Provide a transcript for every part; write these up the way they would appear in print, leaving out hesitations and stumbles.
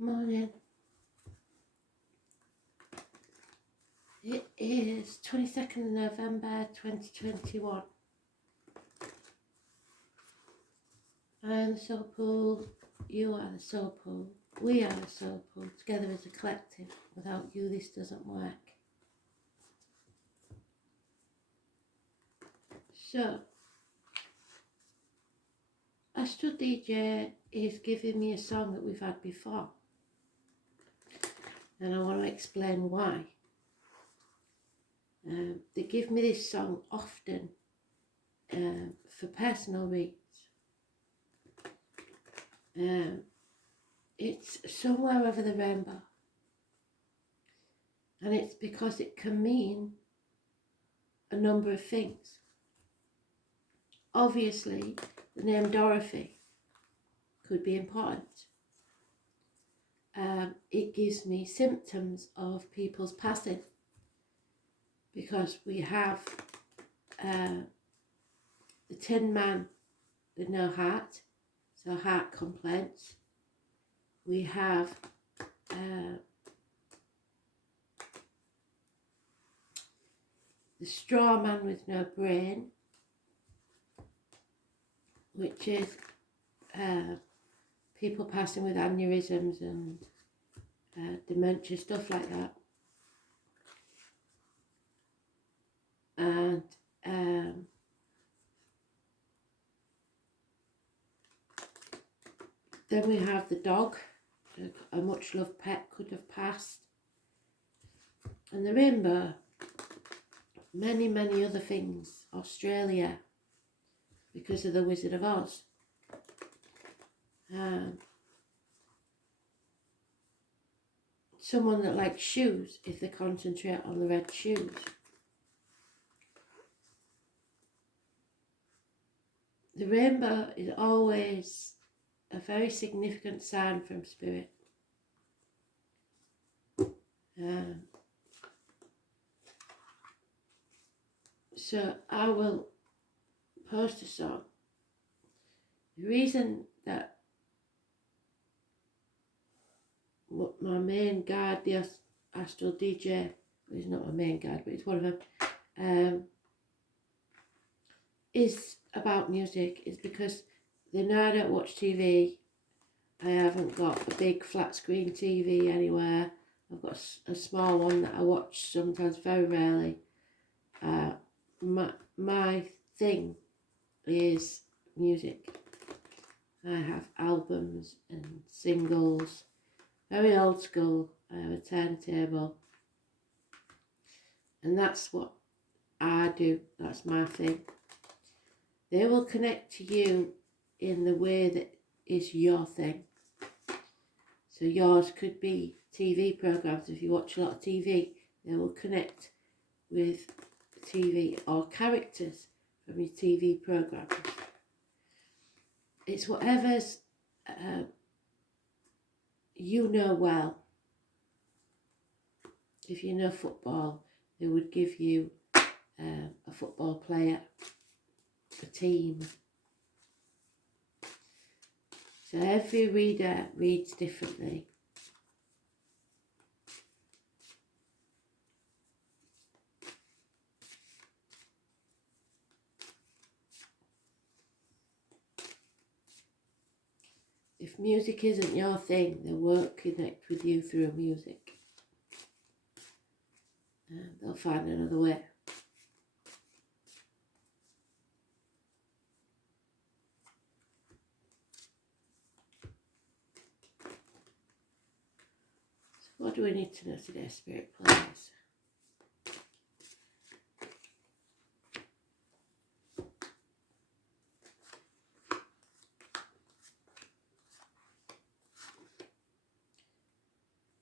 Morning. It is 22nd of November 2021. I am the soul pool, you are the soul pool, we are the soul pool, together as a collective. Without you this doesn't work. So, Astral DJ is giving me a song that we've had before. And I want to explain why. They give me this song often for personal reasons. It's Somewhere Over the Rainbow. And it's because it can mean a number of things. Obviously, the name Dorothy could be important. It gives me symptoms of people's passing because we have the Tin Man with no heart, so heart complaints. We have the Straw Man with no brain, which is people passing with aneurysms and dementia, stuff like that. And then we have the dog, a much loved pet could have passed. And the rainbow, many other things. Australia, because of the Wizard of Oz. Someone that likes shoes, if they concentrate on the red shoes. The rainbow is always a very significant sign from spirit. So I will post a song. The reason that my main guide, the Astral DJ, well, he's not my main guide, but he's one of them, is about music, is because they know I don't watch TV. I haven't got a big flat screen TV anywhere. I've got a small one that I watch sometimes, very rarely. My thing is music. I have albums and singles, very old school. I have a turntable, and that's what I do. That's my thing. They will connect to you in the way that is your thing. So yours could be TV programs. If you watch a lot of TV, they will connect with TV or characters from your TV programs. It's whatever's you know well. If you know football, they would give you a football player, a team. So every reader reads differently. If music isn't your thing, they won't connect with you through music. They'll find another way. So what do we need to know today, Spirit Players?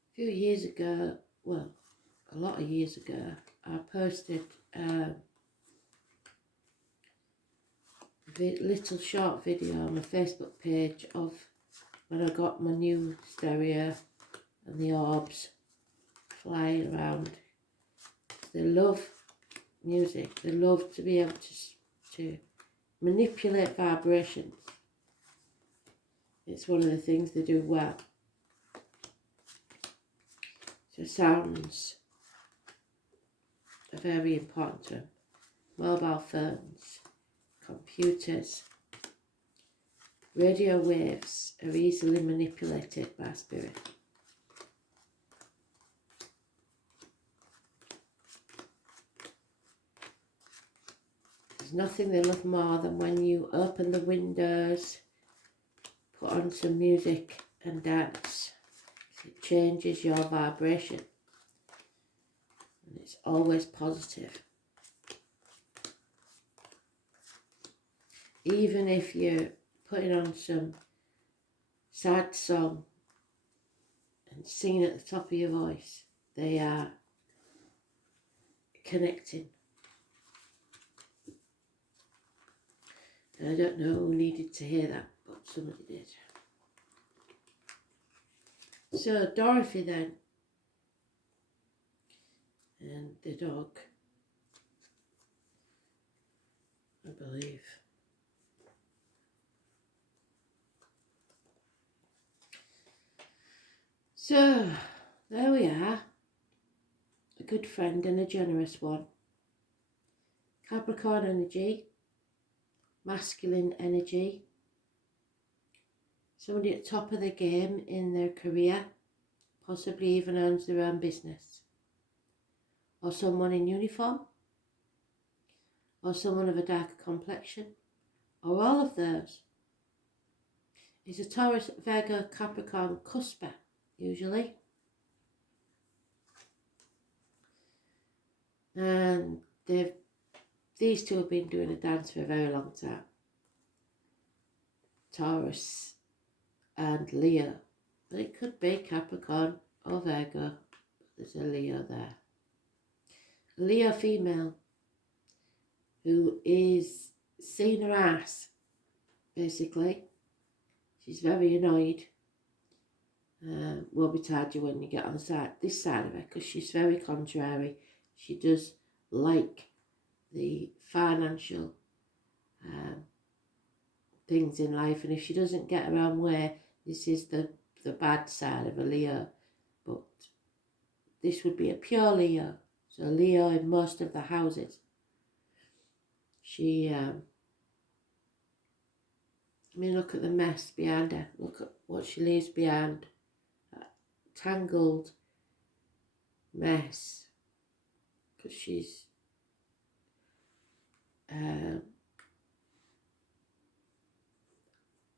A few years ago, well, a lot of years ago, I posted a little short video on my Facebook page of when I got my new stereo and the orbs flying around. They love music. They love to be able to manipulate vibrations. It's one of the things they do well. So sounds are very important to them. Mobile phones, computers, radio waves are easily manipulated by spirit. There's nothing they love more than when you open the windows, put on some music and dance. It changes your vibration. And it's always positive. Even if you're putting on some sad song and singing at the top of your voice, they are connecting. And I don't know who needed to hear that, but somebody did. So Dorothy then, and the dog, I believe. So there we are, a good friend and a generous one. Capricorn energy, masculine energy, somebody at the top of the game in their career, possibly even owns their own business, or someone in uniform, or someone of a darker complexion, or all of those. Is a Taurus, Virgo, Capricorn cusper, usually. And these two have been doing a dance for a very long time. Taurus and Leo. But it could be Capricorn or Virgo. There's a Leo there. A Leo female who is seeing her ass, basically. She's very annoyed. Will be tired you when you get on this side of her, because she's very contrary. She does like the financial things in life, and if she doesn't get her own way, this is the bad side of a Leo. But this would be a pure Leo, so Leo in most of the houses. She I mean, look at the mess behind her. Look at what she leaves behind. That tangled mess. Because she's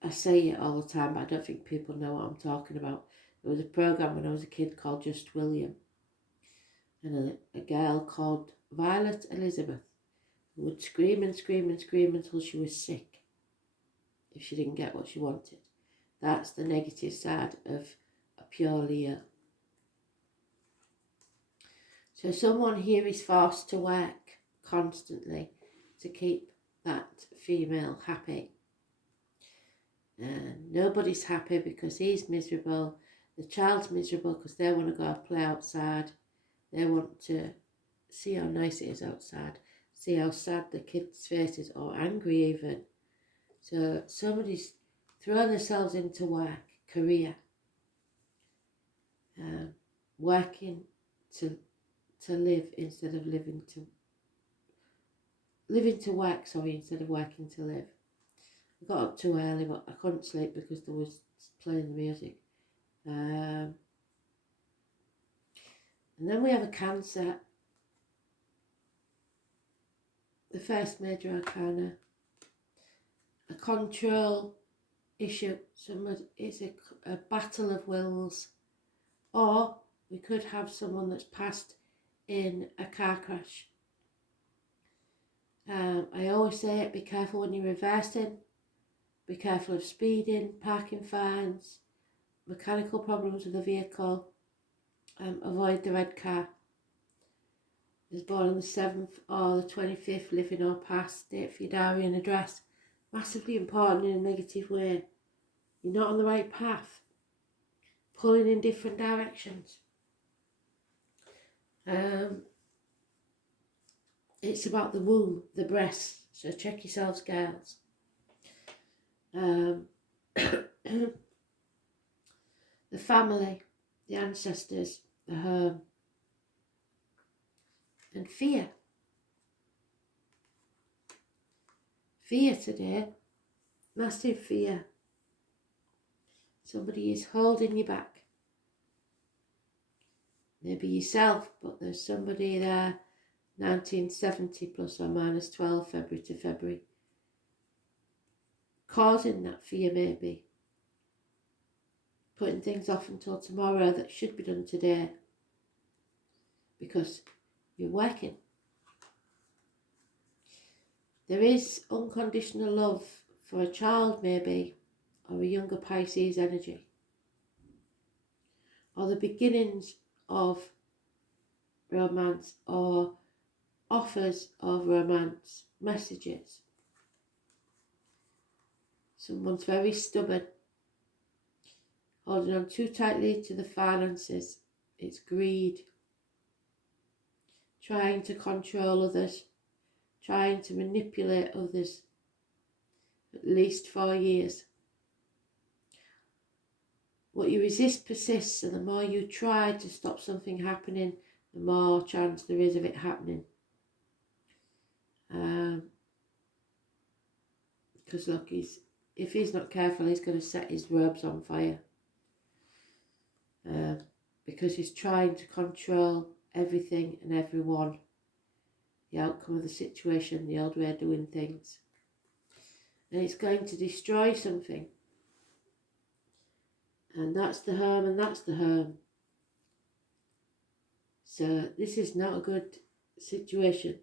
I say it all the time, but I don't think people know what I'm talking about. There was a programme when I was a kid called Just William, and a girl called Violet Elizabeth who would scream and scream and scream until she was sick if she didn't get what she wanted. That's the negative side of a pure Leo. So someone here is forced to work constantly to keep that female happy. And nobody's happy because he's miserable. The child's miserable because they want to go play outside. They want to see how nice it is outside. See how sad the kids' faces, or angry even. So somebody's throwing themselves into work, career. Working to live instead of living to work, instead of working to live. I got up too early, but I couldn't sleep because there was playing the music. And then we have a Cancer. The first major arcana. A control issue. It's a battle of wills. Or we could have someone that's passed in a car crash. I always say it, be careful when you're reversing. Be careful of speeding, parking fines, mechanical problems with the vehicle. Avoid the red car. Is born on the 7th or the 25th, living or past, date for your diary and address. Massively important in a negative way. You're not on the right path. Pulling in different directions. It's about the womb, the breasts, so check yourselves, girls. The family, the ancestors, the Herm. And fear. Fear today. Massive fear. Somebody is holding you back. Maybe yourself, but there's somebody there, 1970 plus or minus 12 February to February, causing that fear maybe. Putting things off until tomorrow that should be done today because you're working. There is unconditional love for a child maybe, or a younger Pisces energy, or the beginnings of romance, or offers of romance, messages. Someone's very stubborn, holding on too tightly to the finances. It's greed, trying to control others, trying to manipulate others, at least 4 years. What you resist persists, and the more you try to stop something happening, the more chance there is of it happening. Because look, if he's not careful, he's going to set his robes on fire. Because he's trying to control everything and everyone, the outcome of the situation, the old way of doing things. And it's going to destroy something. And that's the Herm, and that's the Herm. So this is not a good situation.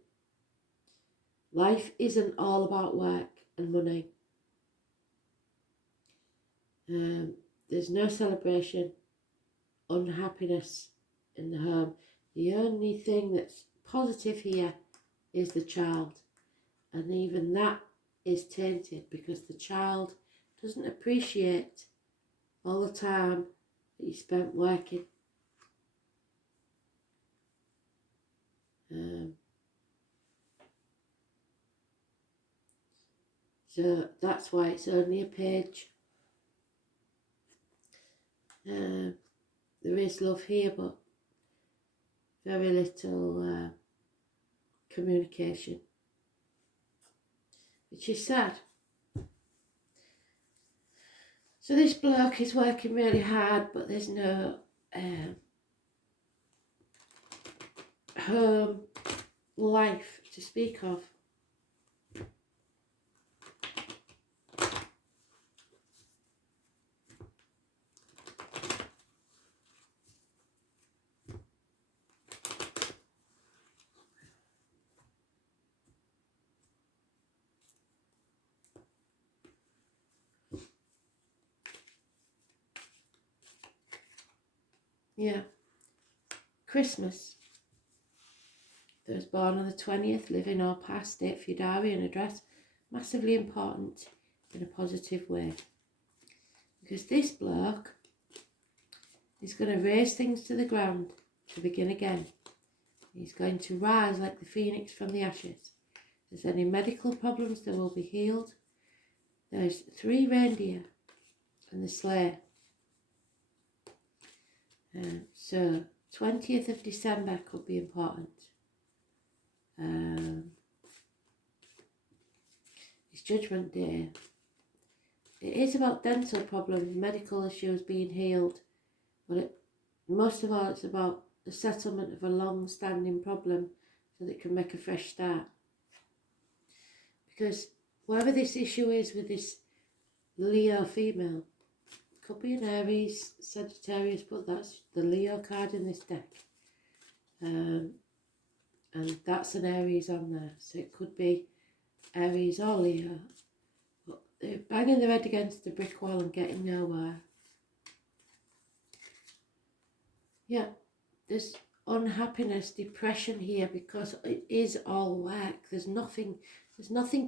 Life isn't all about work and money. There's no celebration, unhappiness in the Herm. The only thing that's positive here is the child. And even that is tainted because the child doesn't appreciate all the time that you spent working. So that's why it's only a page. There is love here, but very little communication, which is sad. So this bloke is working really hard, but there's no home life to speak of. Yeah. Christmas. Those born on the 20th, living or past, date for your diary and address. Massively important in a positive way. Because this bloke is going to raise things to the ground to begin again. He's going to rise like the phoenix from the ashes. If there's any medical problems, they will be healed. There's 3 reindeer and the sleigh. So 20th of December could be important. It's Judgment Day. It is about dental problems, medical issues being healed, but most of all it's about the settlement of a long-standing problem so that it can make a fresh start. Because whatever this issue is with this Leo female, could be an Aries, Sagittarius, but that's the Leo card in this deck. And that's an Aries on there. So it could be Aries or Leo. But they're banging their head against the brick wall and getting nowhere. Yeah, there's unhappiness, depression here because it is all work. There's nothing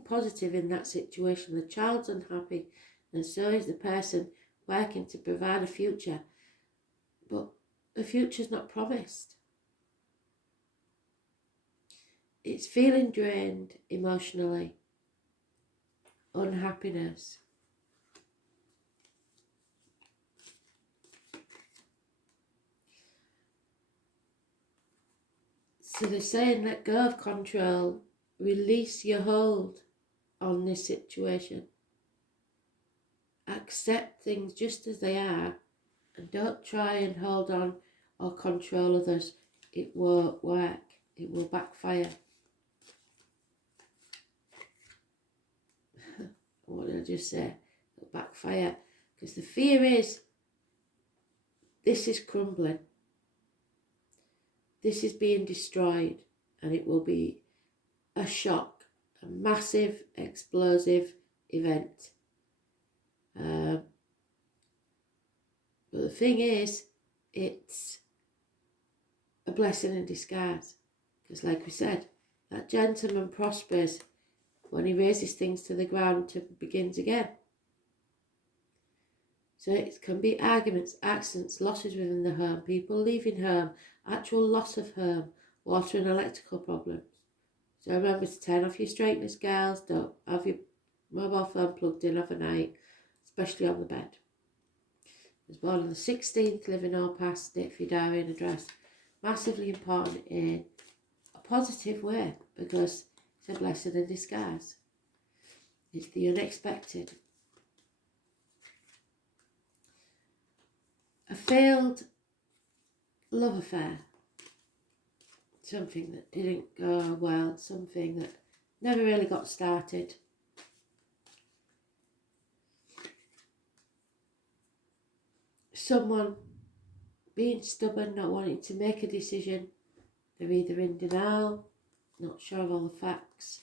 positive in that situation. The child's unhappy and so is the person working to provide a future, but the future's not promised. It's feeling drained emotionally, unhappiness. So they're saying let go of control, release your hold on this situation. Accept things just as they are and don't try and hold on or control others. It won't work. It will backfire. What did I just say? It'll backfire. Because the fear is this is crumbling. This is being destroyed, and it will be a shock, a massive, explosive event. But the thing is, it's a blessing in disguise. Because like we said, that gentleman prospers when he raises things to the ground to begins again. So it can be arguments, accidents, losses within the home, people leaving home, actual loss of home, water and electrical problems. So remember to turn off your straighteners, girls. Don't have your mobile phone plugged in overnight, especially on the bed. Was born on the 16th, living or past, date for your diary and address. Massively important in a positive way because it's a blessing in disguise. It's the unexpected. A failed love affair. Something that didn't go well, something that never really got started. Someone being stubborn, not wanting to make a decision. They're either in denial, not sure of all the facts,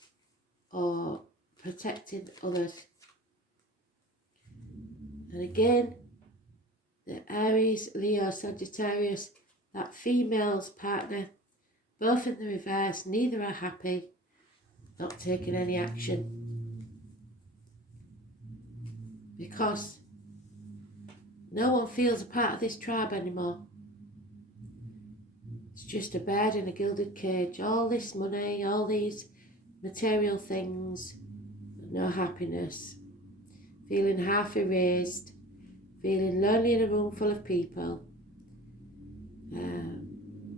or protecting others. And again, the Aries, Leo, Sagittarius, that female's partner, both in the reverse, neither are happy, not taking any action. Because no one feels a part of this tribe anymore. It's just a bird in a gilded cage. All this money, all these material things, no happiness. Feeling half erased, feeling lonely in a room full of people.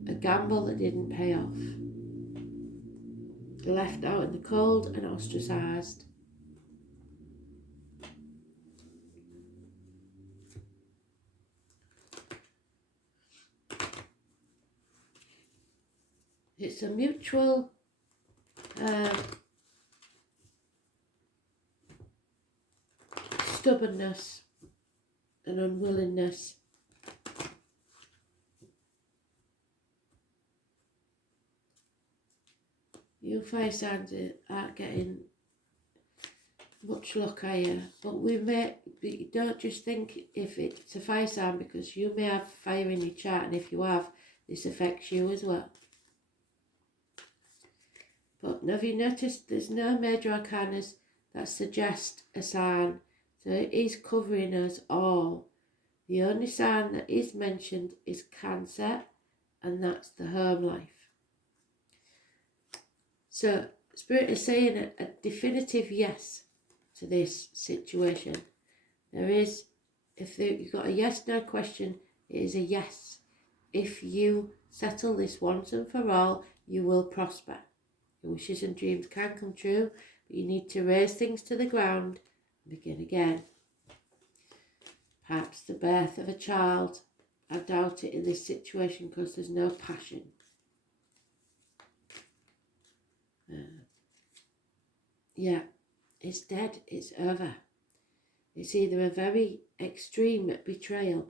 A gamble that didn't pay off. Left out in the cold and ostracised. It's a mutual stubbornness and unwillingness. You fire signs aren't getting much luck, are you? But don't just think if it's a fire sign, because you may have fire in your chart, and if you have, this affects you as well. But have you noticed there's no major arcanas that suggest a sign? So it is covering us all. The only sign that is mentioned is Cancer, and that's the home life. So Spirit is saying a definitive yes to this situation. There is, you've got a yes/no question, it is a yes. If you settle this once and for all, you will prosper. Your wishes and dreams can come true, but you need to raise things to the ground and begin again. Perhaps the birth of a child. I doubt it in this situation because there's no passion. Yeah, it's dead, it's over. It's either a very extreme betrayal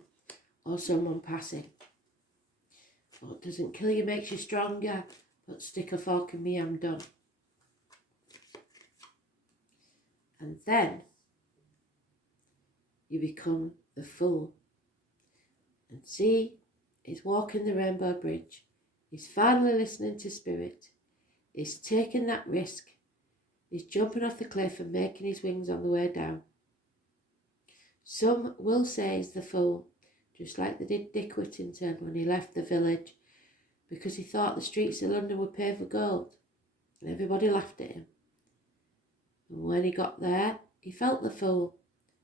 or someone passing. What doesn't kill you makes you stronger, but stick a fork in me, I'm done. And then you become the fool. And see, he's walking the rainbow bridge. He's finally listening to Spirit. He's taking that risk. He's jumping off the cliff and making his wings on the way down. Some will say he's the fool, just like they did Dick Whittington when he left the village, because he thought the streets of London were paved with gold, and everybody laughed at him. And when he got there, he felt the fool.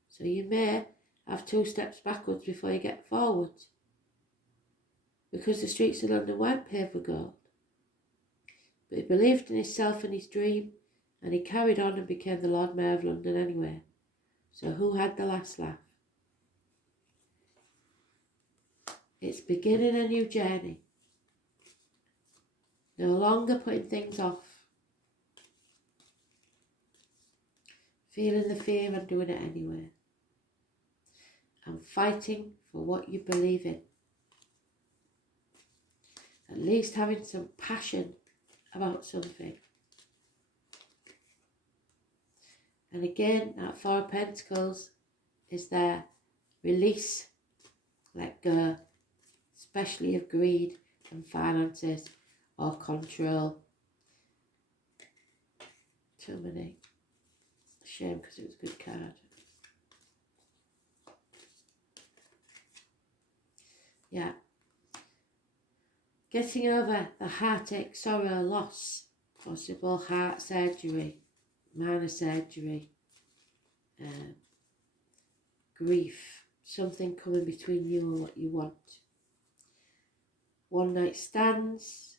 So you may have 2 steps backwards before you get forwards, because the streets of London weren't paved with gold. But he believed in himself and his dream, and he carried on and became the Lord Mayor of London anyway. So who had the last laugh? It's beginning a new journey. No longer putting things off. Feeling the fear and doing it anyway. And fighting for what you believe in. At least having some passion about something. And again, that Four of Pentacles is their release, let go, especially of greed and finances or control. Too many. Shame, because it was a good card. Yeah. Getting over the heartache, sorrow, loss, possible heart surgery, minor surgery, grief, something coming between you and what you want. One night stands,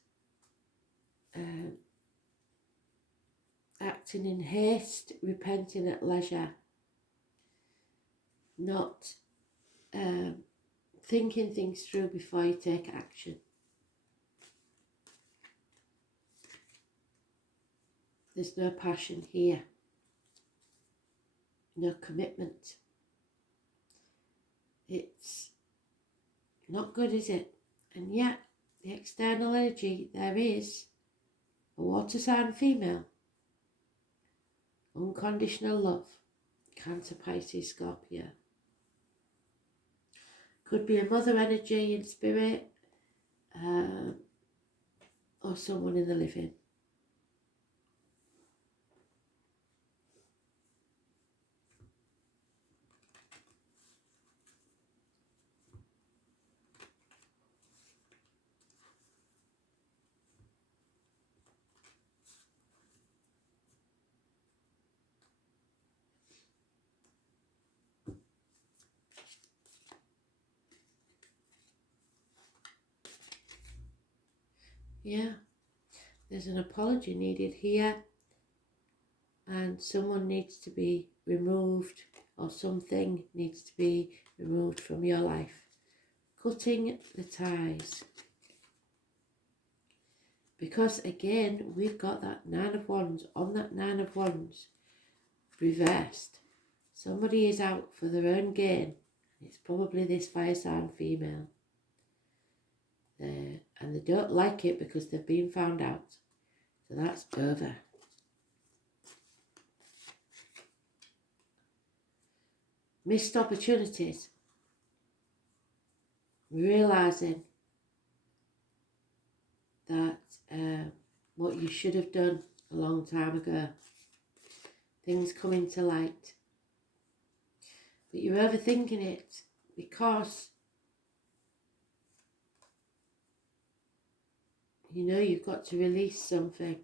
acting in haste, repenting at leisure, not thinking things through before you take action. There's no passion here, no commitment. It's not good, is it? And yet, the external energy, there is a water sign female, unconditional love, Cancer, Pisces, Scorpio. Could be a mother energy in spirit, or someone in the living. Yeah, there's an apology needed here, and someone needs to be removed, or something needs to be removed from your life. Cutting the ties. Because again, we've got that Nine of Wands. On that Nine of Wands, reversed. Somebody is out for their own gain. It's probably this fire sign female. And they don't like it because they've been found out. So that's over. Missed opportunities. Realising that what you should have done a long time ago. Things coming to light. But you're overthinking it because you know you've got to release something.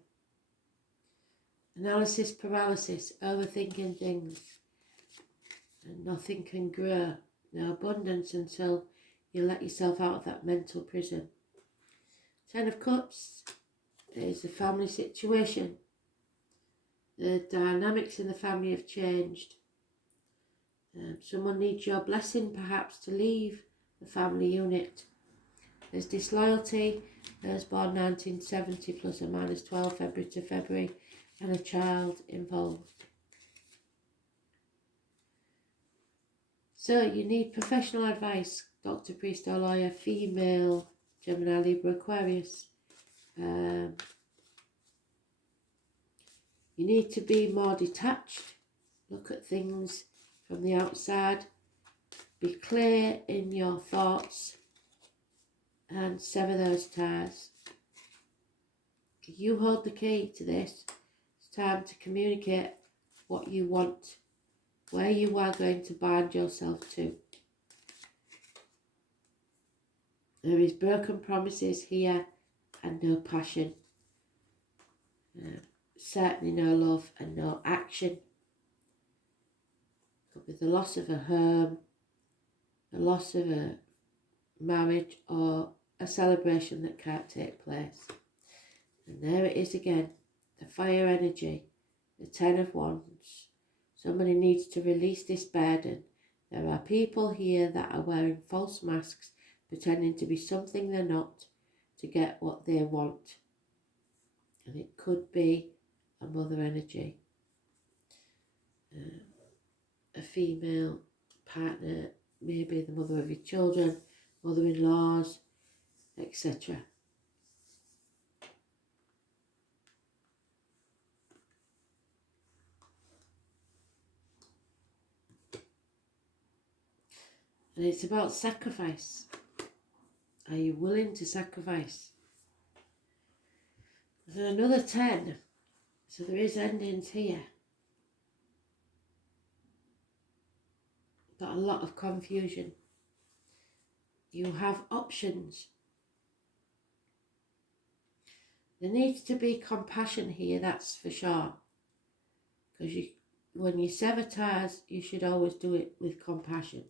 Analysis paralysis, overthinking things. And nothing can grow. No abundance until you let yourself out of that mental prison. Ten of Cups is the family situation. The dynamics in the family have changed. Someone needs your blessing perhaps to leave the family unit. There's disloyalty. Those born 1970 plus or minus 12 February to February, and a child involved. So you need professional advice, doctor, priest or lawyer, female, Gemini, Libra, Aquarius. You need to be more detached, look at things from the outside, be clear in your thoughts and sever those ties. You hold the key to this. It's time to communicate what you want, where you are going to bind yourself to. There is broken promises here and no passion. Certainly no love and no action. Could be the loss of a home, the loss of a marriage, or a celebration that can't take place. And there it is again, the fire energy, the Ten of Wands. Somebody needs to release this burden. There are people here that are wearing false masks, pretending to be something they're not, to get what they want. And it could be a mother energy, a female partner, maybe the mother of your children, mother-in-laws, etc. And it's about sacrifice. Are you willing to sacrifice? There's another 10. So there is endings here. Got a lot of confusion. You have options. There needs to be compassion here, that's for sure. Because when you sever ties, you should always do it with compassion.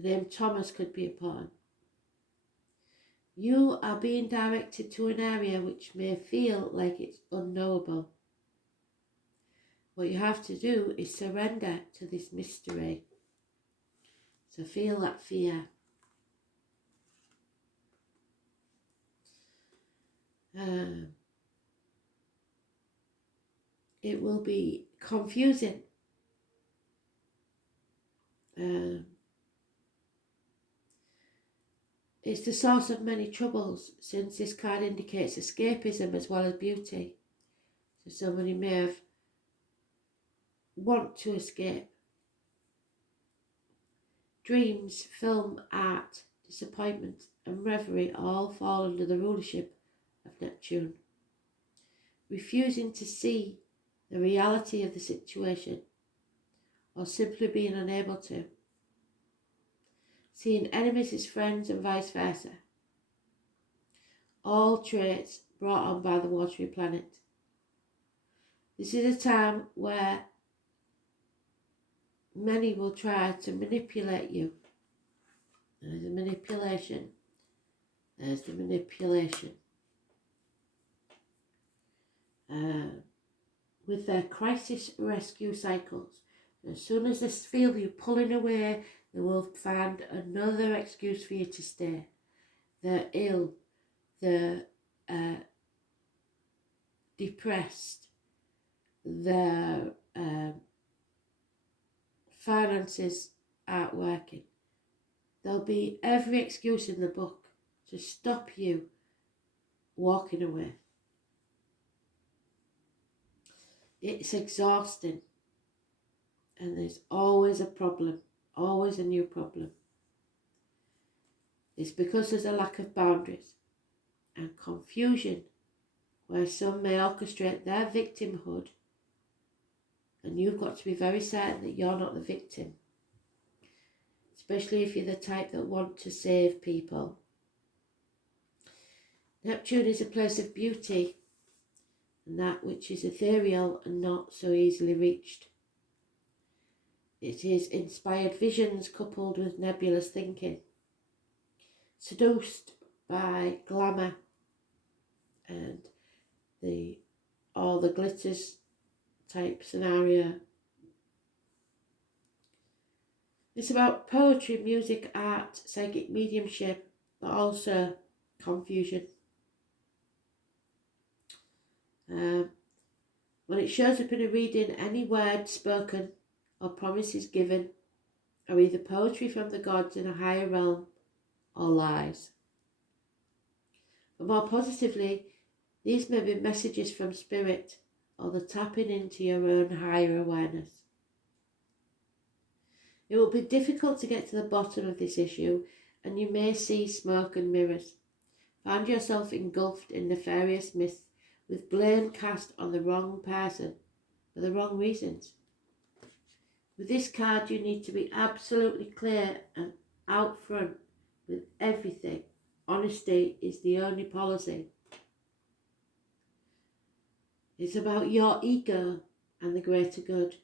The name Thomas could be important. You are being directed to an area which may feel like it's unknowable. What you have to do is surrender to this mystery. So feel that fear. It will be confusing. It's the source of many troubles, since this card indicates escapism as well as beauty. So somebody may want to escape. Dreams, film, art, disappointment and reverie all fall under the rulership of Neptune. Refusing to see the reality of the situation, or simply being unable to. Seeing enemies as friends and vice versa. All traits brought on by the watery planet. This is a time where many will try to manipulate you. There's the manipulation. There's the manipulation. With their crisis rescue cycles. As soon as they feel you pulling away, they will find another excuse for you to stay. They're ill. They're depressed. Their finances aren't working. There'll be every excuse in the book to stop you walking away. It's exhausting. And there's always a problem, always a new problem. It's because there's a lack of boundaries and confusion, where some may orchestrate their victimhood, and you've got to be very certain that you're not the victim, especially if you're the type that want to save people. Neptune is a place of beauty, and that which is ethereal and not so easily reached. It is inspired visions coupled with nebulous thinking, seduced by glamour and all the glitters type scenario. It's about poetry, music, art, psychic mediumship, but also confusion. When it shows up in a reading, any word spoken or promises given are either poetry from the gods in a higher realm or lies. But more positively, these may be messages from spirit or the tapping into your own higher awareness. It will be difficult to get to the bottom of this issue, and you may see smoke and mirrors. Find yourself engulfed in nefarious myths with blame cast on the wrong person for the wrong reasons. With this card, you need to be absolutely clear and out front with everything. Honesty is the only policy. It's about your ego and the greater good.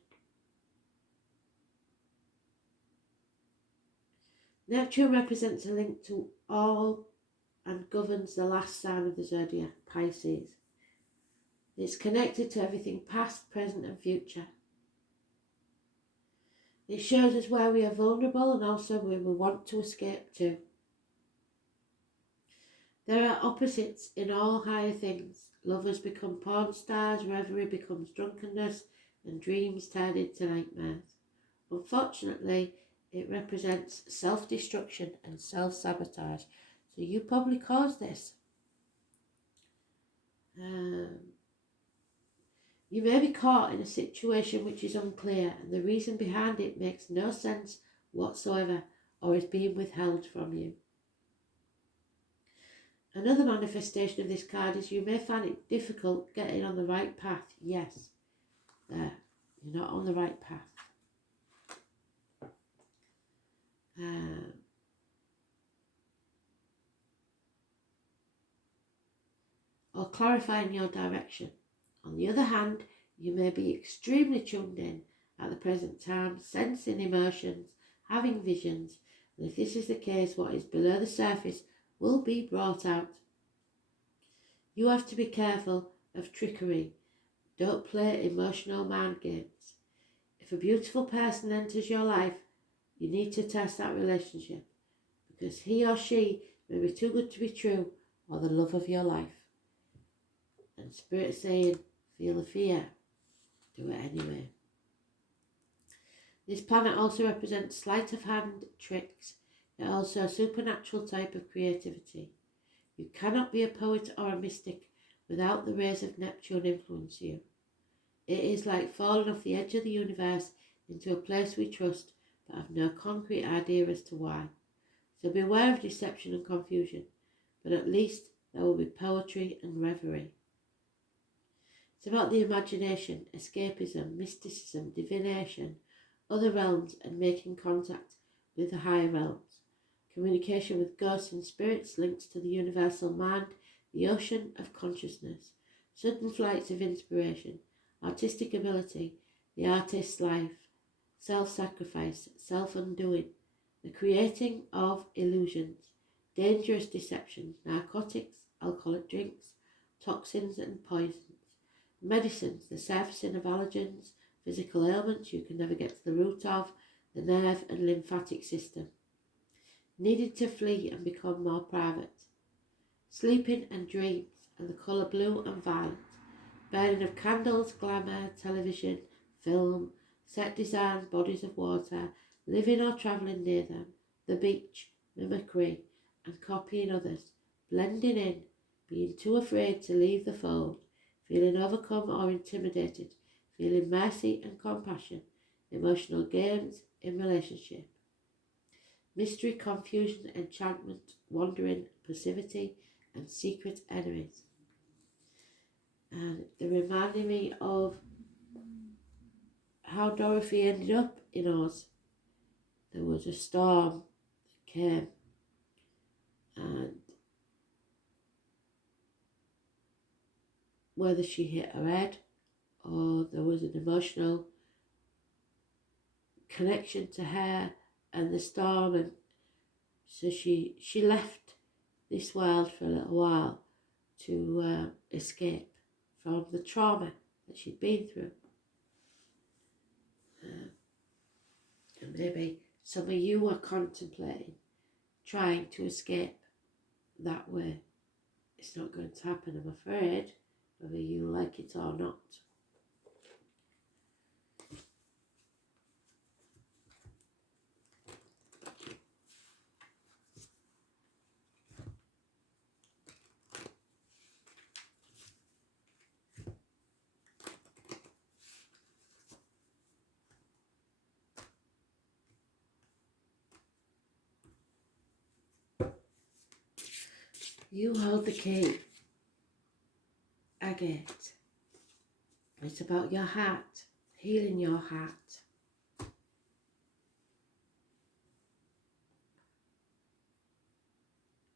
Neptune represents a link to all and governs the last sign of the zodiac, Pisces. It's connected to everything past, present and future. It shows us where we are vulnerable and also where we want to escape to. There are opposites in all higher things. Lovers become porn stars, reverie becomes drunkenness, and dreams turn into nightmares. Unfortunately, it represents self-destruction and self-sabotage. So you probably caused this. You may be caught in a situation which is unclear and the reason behind it makes no sense whatsoever or is being withheld from you. Another manifestation of this card is you may find it difficult getting on the right path. Yes, there, you're not on the right path. Or clarifying your direction. On the other hand, you may be extremely tuned in at the present time, sensing emotions, having visions, and if this is the case, what is below the surface will be brought out. You have to be careful of trickery. Don't play emotional mind games. If a beautiful person enters your life, you need to test that relationship because he or she may be too good to be true or the love of your life. And Spirit saying, feel the fear, do it anyway. This planet also represents sleight of hand tricks. They're also a supernatural type of creativity. You cannot be a poet or a mystic without the rays of Neptune influence you. It is like falling off the edge of the universe into a place we trust but have no concrete idea as to why. So beware of deception and confusion, but at least there will be poetry and reverie. It's about the imagination, escapism, mysticism, divination, other realms and making contact with the higher realms. Communication with ghosts and spirits, links to the universal mind, the ocean of consciousness, sudden flights of inspiration, artistic ability, the artist's life, self-sacrifice, self-undoing, the creating of illusions, dangerous deceptions, narcotics, alcoholic drinks, toxins and poisons, medicines, the surfacing of allergens, physical ailments you can never get to the root of, the nerve and lymphatic system. Needed to flee and become more private. Sleeping and dreams and the colour blue and violet. Burning of candles, glamour, television, film, set designs, bodies of water, living or travelling near them, the beach, mimicry and copying others, blending in, being too afraid to leave the fold, feeling overcome or intimidated, feeling mercy and compassion, emotional games in relationship. Mystery, confusion, enchantment, wandering, passivity, and secret enemies. And they reminded me of how Dorothy ended up in Oz. There was a storm that came, and whether she hit her head or there was an emotional connection to her and the storm, and so she left this world for a little while to escape from the trauma that she'd been through. And maybe some of you are contemplating trying to escape that way. It's not going to happen, I'm afraid, whether you like it or not. You hold the key, Agate. It's about your heart, healing your heart.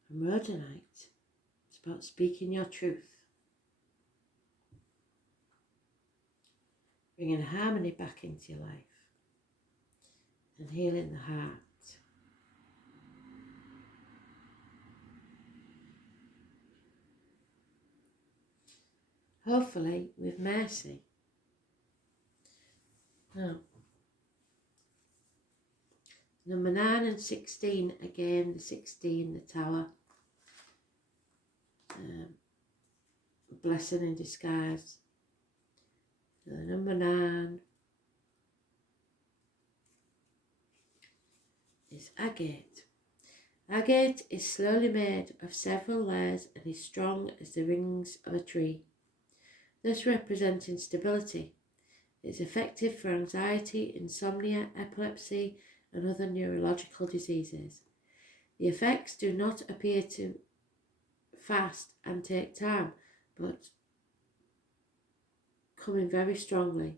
And Rhodonite, it's about speaking your truth. Bringing harmony back into your life and healing the heart. hopefully with mercy. Now, number 9 and 16, again, the 16, the Tower. Blessing in disguise. So number 9 is agate. Agate is slowly made of several layers and is strong as the rings of a tree, thus representing stability. It is effective for anxiety, insomnia, epilepsy, and other neurological diseases. The effects do not appear to fast and take time, but come in very strongly.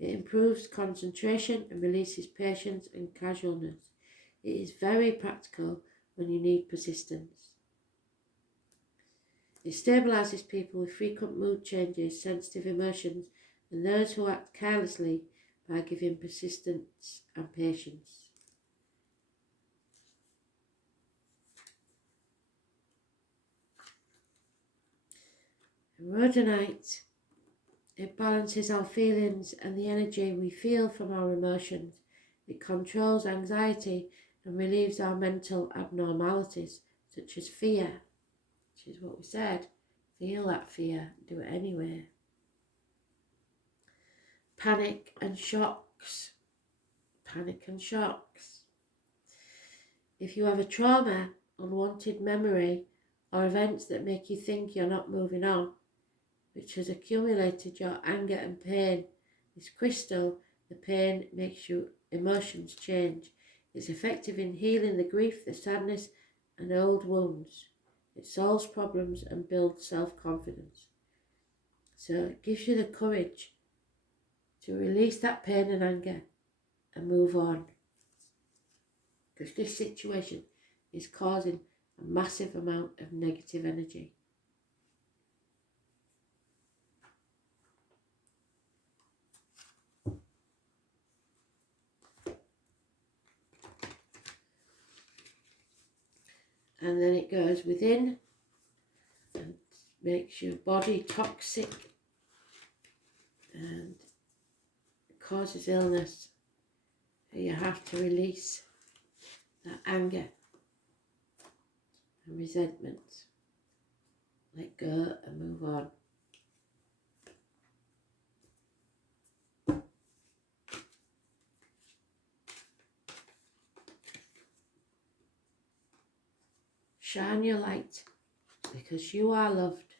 It improves concentration and releases patience and casualness. It is very practical when you need persistence. It stabilises people with frequent mood changes, sensitive emotions, and those who act carelessly by giving persistence and patience. Rhodonite. It balances our feelings and the energy we feel from our emotions. It controls anxiety and relieves our mental abnormalities, such as fear, which is what we said. Feel that fear, do it anyway. Panic and shocks. Panic and shocks. If you have a trauma, unwanted memory, or events that make you think you're not moving on, which has accumulated your anger and pain, this crystal, the pain, makes your emotions change. It's effective in healing the grief, the sadness, and old wounds. It solves problems and builds self-confidence. So it gives you the courage to release that pain and anger and move on. Because this situation is causing a massive amount of negative energy. And then it goes within and makes your body toxic and causes illness. So you have to release that anger and resentment. Let go and move on. Shine your light, because you are loved.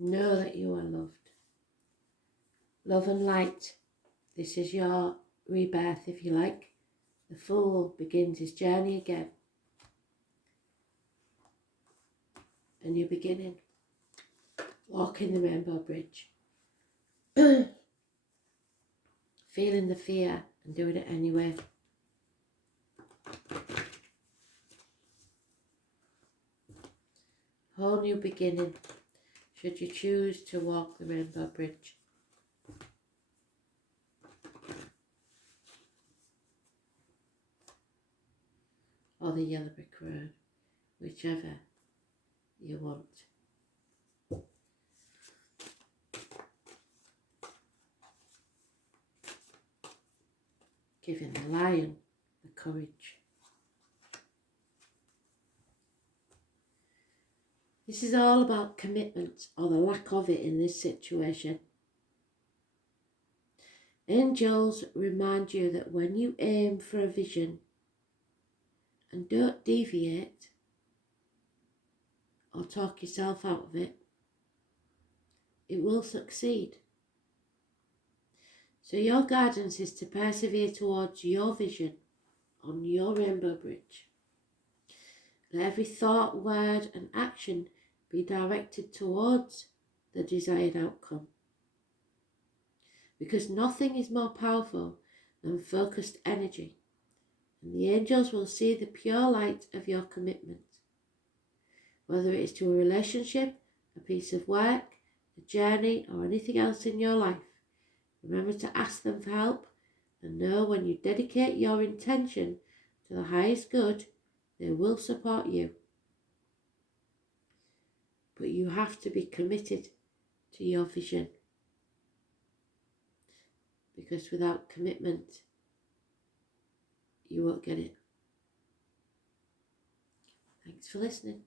Know that you are loved. Love and light. This is your rebirth, if you like. The Fool begins his journey again. And you're beginning. Walking the rainbow bridge. Feeling the fear and doing it anyway. Whole new beginning, should you choose to walk the rainbow bridge. Or the yellow brick road, whichever you want. Giving the lion the courage. This is all about commitment, or the lack of it in this situation. Angels remind you that when you aim for a vision and don't deviate or talk yourself out of it, it will succeed. So your guidance is to persevere towards your vision on your rainbow bridge. Let every thought, word and action be directed towards the desired outcome. Because nothing is more powerful than focused energy, and the angels will see the pure light of your commitment. Whether it is to a relationship, a piece of work, a journey, or anything else in your life, remember to ask them for help, and know when you dedicate your intention to the highest good, they will support you. But you have to be committed to your vision. Because without commitment, you won't get it. Thanks for listening.